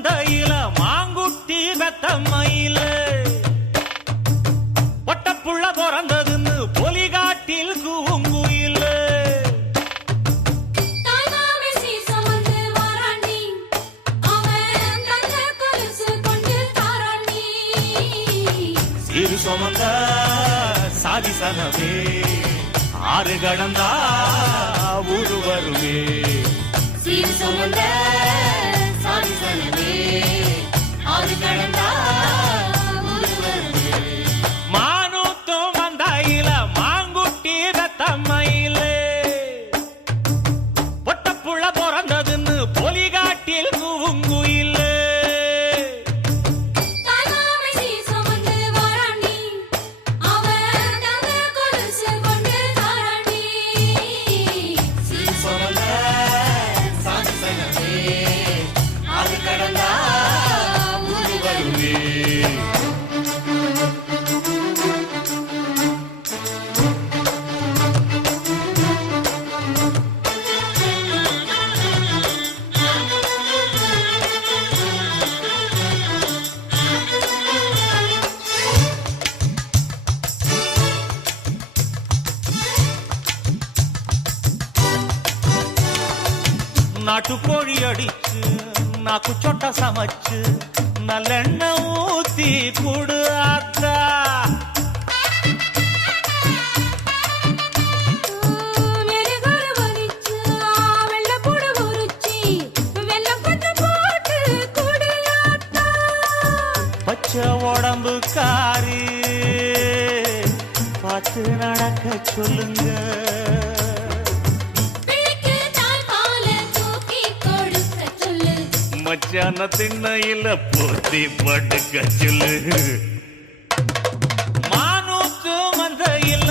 மந்தையில மாங்குட்டி வெத்தம்மையில ஒட்டப்புள்ள பிறந்ததுன்னு பொலிகாட்டில் கூங்குயில சிறு சுமந்த சாதிசனமே ஆறு கடந்தா ஊரு வருமே சீர் சுமந்த சாதிசனமே ஆறு கடந்தா ஊரு வருமே மானூத்தும் மந்தையில மாங்குட்டி வெத்தம்மையில ஒட்டப்புள்ள பிறந்ததுன்னு பொலிகாட்டில் கூங்குயில நாட்டுக்கோழி அடிச்சு நாக்கு சொட்ட சமைச்சு நல்லெண்ணெய் ஊத்தி குடு ஆத்தா பச்சை உடம்பு காரி பார்த்து நடக்க சொல்லுங்க மச்சான திண்ணையில போத்தி படுக்க சொல்லு மானூத்து மந்தையில